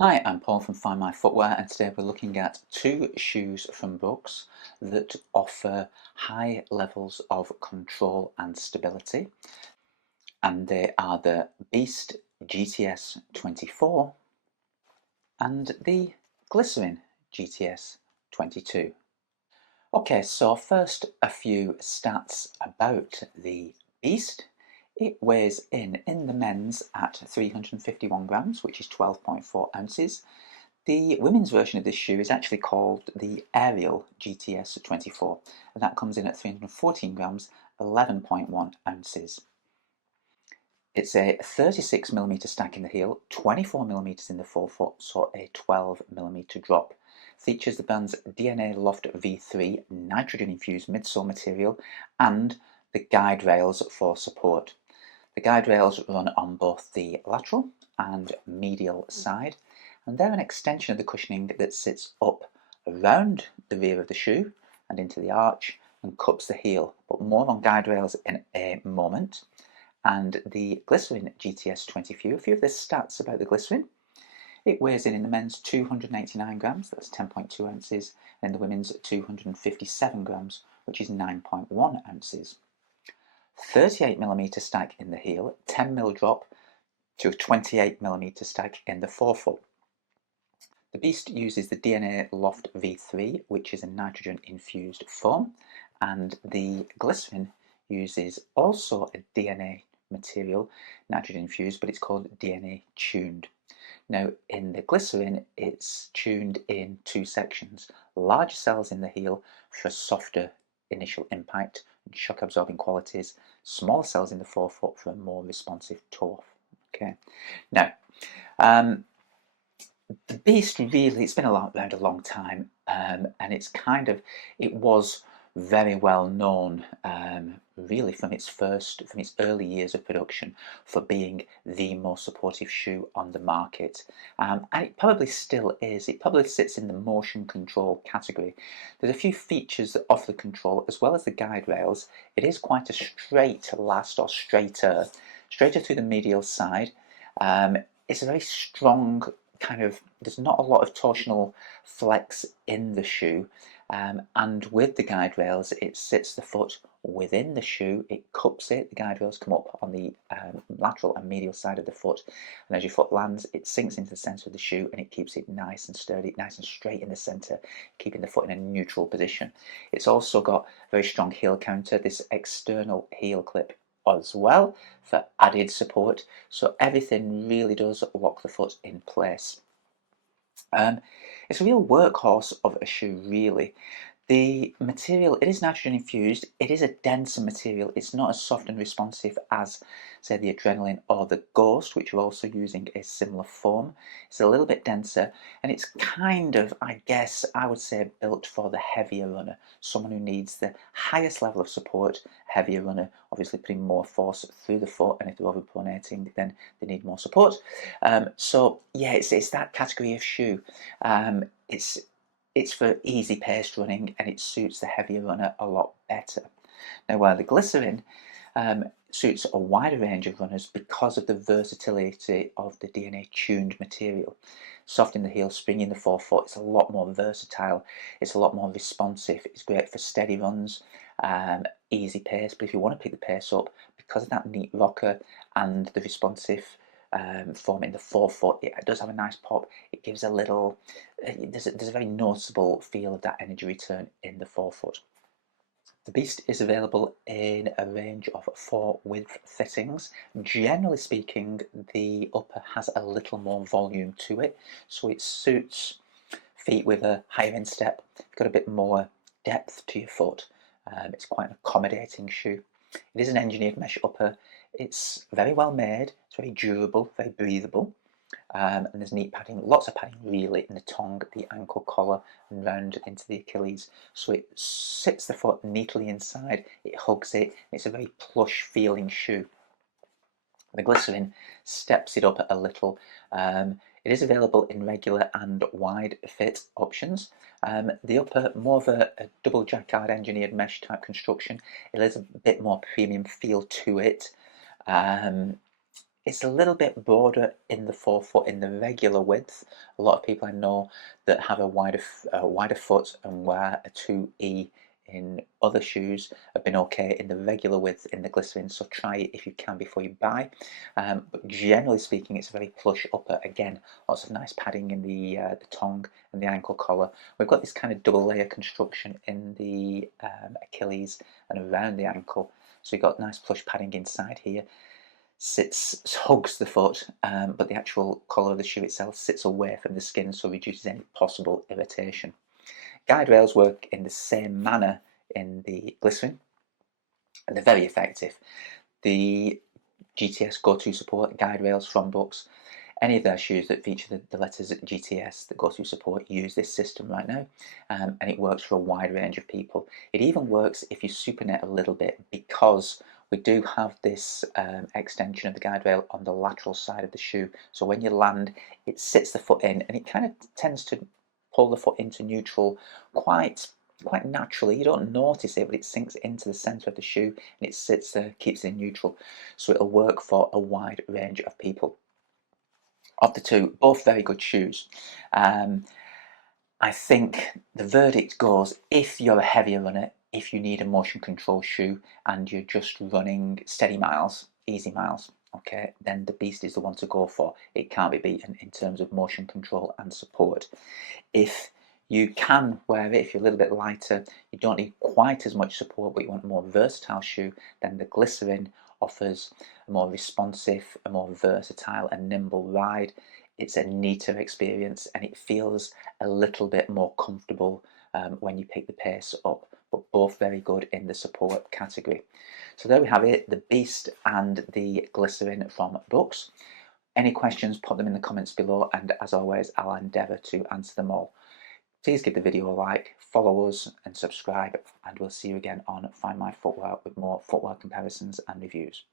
Hi, I'm Paul from Find My Footwear, and today we're looking at two shoes from Brooks that offer high levels of control and stability, and they are the Beast GTS 24 and the Glycerin GTS 22. Okay, so first a few stats about the Beast. It weighs in the men's at 351 grams, which is 12.4 ounces. The women's version of this shoe is actually called the Aerial GTS 24, and that comes in at 314 grams, 11.1 ounces. It's a 36mm stack in the heel, 24mm in the forefoot, so a 12mm drop. Features the brand's DNA Loft V3 nitrogen-infused midsole material and the GuideRails for support. The GuideRails run on both the lateral and medial side, and they're an extension of the cushioning that sits up around the rear of the shoe and into the arch and cups the heel, but more on GuideRails in a moment. And the Glycerin GTS 20, a few of the stats about the Glycerin. It weighs in the men's 289 grams, that's 10.2 ounces, and in the women's 257 grams, which is 9.1 ounces. 38mm stack in the heel, 10mm drop to a 28mm stack in the forefoot. The Beast uses the DNA Loft V3, which is a nitrogen-infused foam, and the Glycerin uses also a DNA material, nitrogen-infused, but it's called DNA tuned. Now, in the Glycerin, it's tuned in two sections: larger cells in the heel for softer initial impact and shock-absorbing qualities, smaller cells in the forefoot for a more responsive toe. Okay, now. The Beast really, it's been around a long time, and it was very well known, really from its early years of production, for being the most supportive shoe on the market, and it probably still is. It probably sits in the motion control category. There's a few features that offer the control as well as the guide rails. It is quite a straight last, or straighter through the medial side. It's a very strong there's not a lot of torsional flex in the shoe, and with the guide rails it sits the foot within the shoe, it cups it, the guide rails come up on the lateral and medial side of the foot, and as your foot lands it sinks into the centre of the shoe and it keeps it nice and sturdy, nice and straight in the centre, keeping the foot in a neutral position. It's also got a very strong heel counter, this external heel clip as well for added support, so everything really does lock the foot in place. It's a real workhorse of a shoe, really. The material, it is nitrogen infused, it is a denser material, it's not as soft and responsive as, say, the Adrenaline or the Ghost, which are also using a similar foam. It's a little bit denser, and it's I guess, I would say, built for the heavier runner, someone who needs the highest level of support. Heavier runner, obviously putting more force through the foot, and if they're overpronating, then they need more support. So yeah, it's that category of shoe. It's for easy paced running, and it suits the heavier runner a lot better. Now, while the Glycerin suits a wider range of runners because of the versatility of the DNA tuned material. Soft in the heel, springy in the forefoot, it's a lot more versatile, it's a lot more responsive, it's great for steady runs, easy pace, but if you want to pick the pace up, because of that neat rocker and the responsive form in the forefoot, it does have a nice pop. It gives a little, there's a very noticeable feel of that energy return in the forefoot. The Beast is available in a range of 4 width fittings. Generally speaking, the upper has a little more volume to it, so it suits feet with a higher instep. You've got a bit more depth to your foot. It's quite an accommodating shoe. It is an engineered mesh upper. It's very well made, it's very durable, very breathable, and there's neat padding, lots of padding really in the tongue, the ankle collar, and round into the Achilles. So it sits the foot neatly inside, it hugs it, it's a very plush feeling shoe. The Glycerin steps it up a little. It is available in regular and wide fit options. The upper, more of a double jacquard engineered mesh type construction. It is a bit more premium feel to it. It's a little bit broader in the forefoot in the regular width. A lot of people I know that have a wider foot and wear a 2E in other shoes have been okay in the regular width in the Glycerin, so try it if you can before you buy. But generally speaking, it's a very plush upper. Again, lots of nice padding in the tongue and the ankle collar. We've got this kind of double layer construction in the Achilles and around the ankle. So you've got nice plush padding inside here. Hugs the foot, but the actual collar of the shoe itself sits away from the skin, so reduces any possible irritation. GuideRails work in the same manner in the Glycerin, and they're very effective. The GTS go-to support GuideRails from books. Any of their shoes that feature the letters GTS that go through support use this system right now, and it works for a wide range of people. It even works if you supinate a little bit, because we do have this extension of the guide rail on the lateral side of the shoe. So when you land, it sits the foot in, and it kind of tends to pull the foot into neutral quite naturally. You don't notice it, but it sinks into the center of the shoe and it sits there, keeps it in neutral. So it'll work for a wide range of people. Of the two, both very good shoes. I think the verdict goes, if you're a heavier runner, if you need a motion control shoe and you're just running steady miles, easy miles, okay, then the Beast is the one to go for. It can't be beaten in terms of motion control and support. If you can wear it, if you're a little bit lighter, you don't need quite as much support, but you want a more versatile shoe, then the Glycerin offers a more responsive, a more versatile and nimble ride. It's a neater experience and it feels a little bit more comfortable when you pick the pace up, but both very good in the support category. So there we have it, the Beast and the Glycerin from Brooks. Any questions, put them in the comments below, and as always, I'll endeavour to answer them all. Please give the video a like, follow us and subscribe, and we'll see you again on Find My Footwear with more footwear comparisons and reviews.